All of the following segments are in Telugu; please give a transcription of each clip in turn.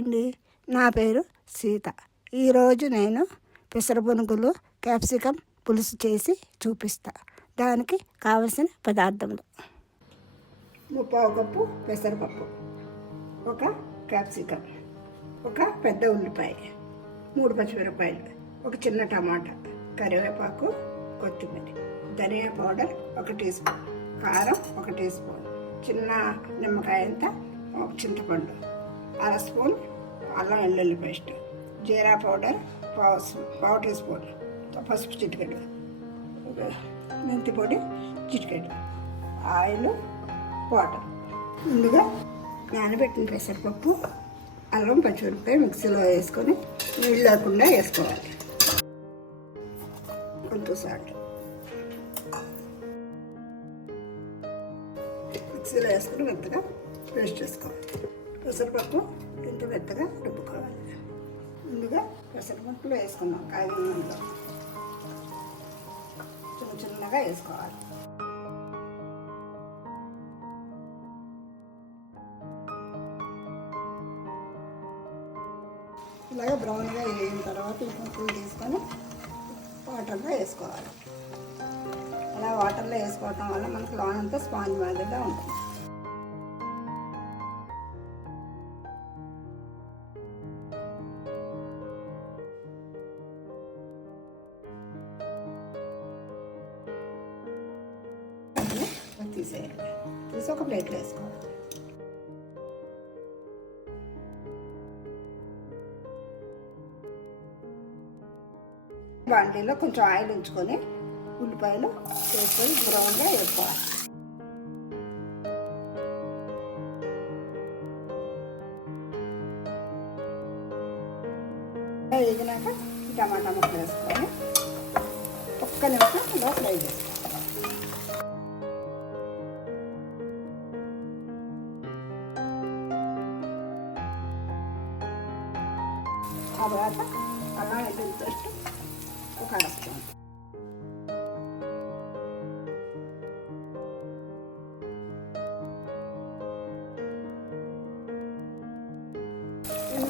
అండి, నా పేరు సీత. ఈరోజు నేను పెసర పునుగులు క్యాప్సికమ్ పులుసు చేసి చూపిస్తా. దానికి కావలసిన పదార్థములు: 3/4 కప్పు పెసరపప్పు, ఒక క్యాప్సికమ్, ఒక పెద్ద ఉల్లిపాయ, 3 పచ్చిమిరపకాయలు, ఒక చిన్న టమాటా, కరివేపాకు, కొత్తిమీర, ధనియా పౌడర్ 1 టీ స్పూన్, కారం 1 టీ స్పూన్, చిన్న నిమ్మకాయ అంత చింతపండు, 1/2 స్పూన్ అల్లం వెల్లుల్లి పేస్ట్, జీరా పౌడర్ 1/4 టీ స్పూన్, పసుపు చిటికెడు, మెంతి పొడి చిటికెడు, ఆయిల్, వాటర్. ముందుగా నానబెట్టిన పెసరపప్పు, అల్లం పచ్చిమిరపకాయ మిక్సీలో వేసుకొని నీళ్ళు లేకుండా వేసుకోవాలి. కొంచెం సాల్ట్ మిక్సీలో వేసుకుని మెత్తగా పేస్ట్ చేసుకోవాలి. పెసరపప్పు ఇంత మెత్తగా రుబ్బుకోవాలి. ముందుగా పెసరపప్పులో వేసుకున్నాం, కాగినంలో చిన్న చిన్నగా వేసుకోవాలి. ఇలాగ బ్రౌన్గా వేగిన తర్వాత ఈ పప్పులు తీసుకొని వాటర్లో వేసుకోవాలి. అలా వాటర్లో వేసుకోవటం వల్ల మనకు లోనంతా స్పాంజ్ మాదిరిగా ఉంటుంది. తీసి ఒక ప్లేట్లో వేసుకోవాలి. బాండీలో కొంచెం ఆయిల్ ఉంచుకొని ఉల్లిపాయలు వేసుకొని బ్రౌన్గా వేసుకోవాలి. వేగినాక టమాటా ముక్కలు వేసుకొని ఒక్క నిమిషం ఇలా ఫ్రై చేసుకోవాలి. తర్వాత అల్లం వెల్లుల్లి పేస్ట్ ఒక 1/2 స్పూన్,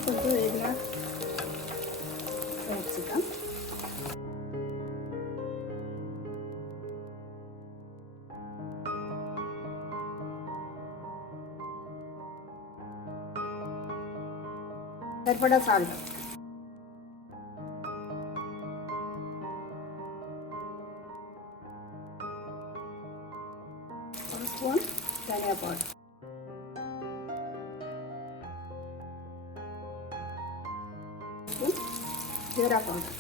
కొంచెం వేగిన క్యాప్సికమ్, సరిపడా సాల్ట్, స్పూన్ ధనియా పౌడర్, స్పూన్ జీరా పౌడర్,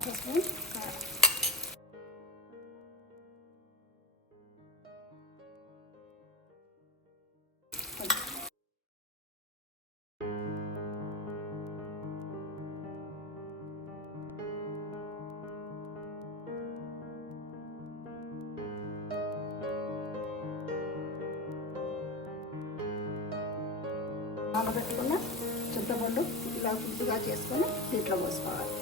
స్పూన్ కారం, నానబెట్టుకున్న చింతపండు ఇలా గుడ్డుగా చేసుకొని దీంట్లో పోసుకోవాలి.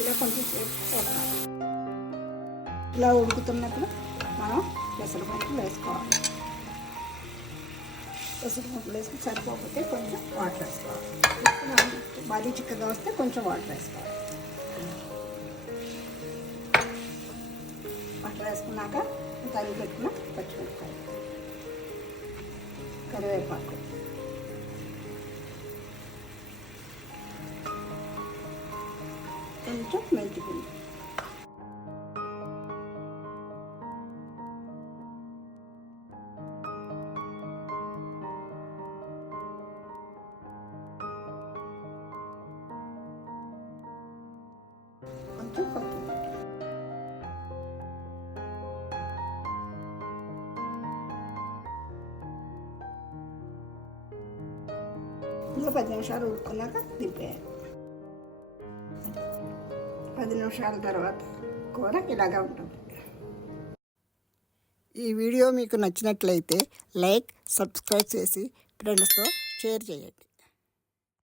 ఇలా కొంచెం వేసుకోవాలి. ఇలా ఉడుకుతున్నప్పుడు మనం పెసరపప్పులు వేసుకోవాలి. పెసరపప్పులు వేసుకుని సరిపోకపోతే కొంచెం వాటర్ వేసుకోవాలి. మరీ చిక్కగా వస్తే కొంచెం వాటర్ వేసుకోవాలి. వాటర్ వేసుకున్నాక తరిగి పెట్టుకున్న పచ్చిమిరపకాయ, కరివేపాకు, కొంచెం మెంతి పొడి, కొంచెం కొత్తిమీర. ఇంకా 10 నిమిషాలు ఉడుకున్నాక దింపేయాలి. 10 నిమిషాల తర్వాత కూర ఇలాగా ఉంటుంది. ఈ వీడియో మీకు నచ్చినట్లయితే లైక్, సబ్స్క్రైబ్ చేసి ఫ్రెండ్స్తో షేర్ చేయండి.